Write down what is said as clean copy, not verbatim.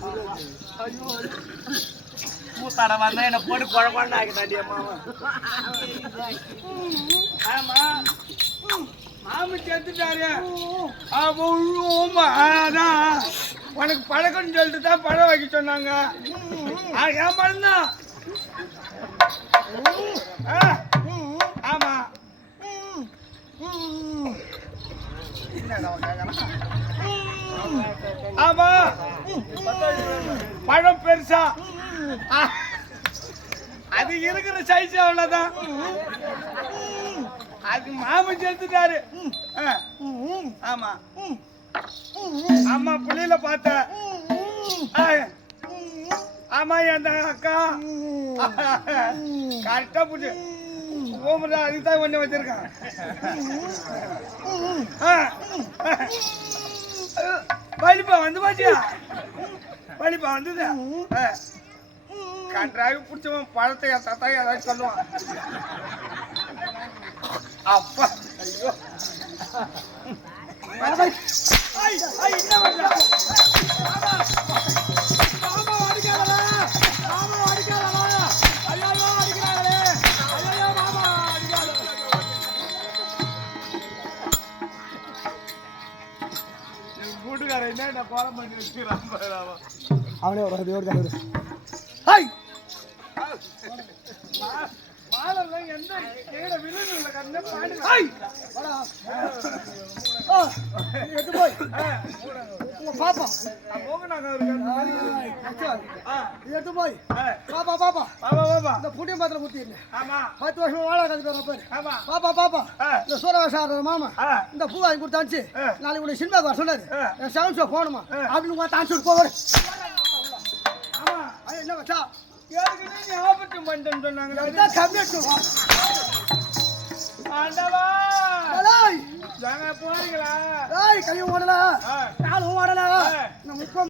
ஐயோ மூத்தாட வந்தா என்ன போட்டு குழப்பான்னு ஆகிட்டாண்டி அம்மாவா. ஆமா மாமி செத்துட்டாரு. அதான் உனக்கு பழக்கம்னு சொல்லிட்டு தான் பழம் வைக்க சொன்னாங்க. என் பழம் தான். ஆமா ஆமா பழம் பெருசா அது இருக்கிற சைஸ் அவ்வளவுதான். அது மாமி செத்துட்டாரு. ஆமா ஆமா புள்ளியில பார்த்த. ஆமா அந்த அக்கா கரெக்டா புடி ஓமரா அதுதான் ஒண்ணு வச்சிருக்கான். வலிப்பா வந்து பாத்தியா வலிப்பா வந்தது. கன்றாக பிடிச்சவன் பழத்தை தாத்தா ஏதாவது சொல்லுவான். அப்பா ஐயோ கூட்டுக்காரன் என்ன கோலம் பண்ணி வச்சுக்கிறான். அவனே ஒரு மாமா இந்த பூ வாங்கி கொடுத்தாச்சு. நாளைக்கு உனக்கு சினிமா வர சொன்னாரு. செவன் ஷோ போகணுமா அப்படின்னு தாச்சு போவாரு. ஆமா என்ன வச்சா ஆபத்து பண்ணிட்டேன்னு சொன்னாங்க. போறீங்களா கை ஓடல நானும் ஓடல.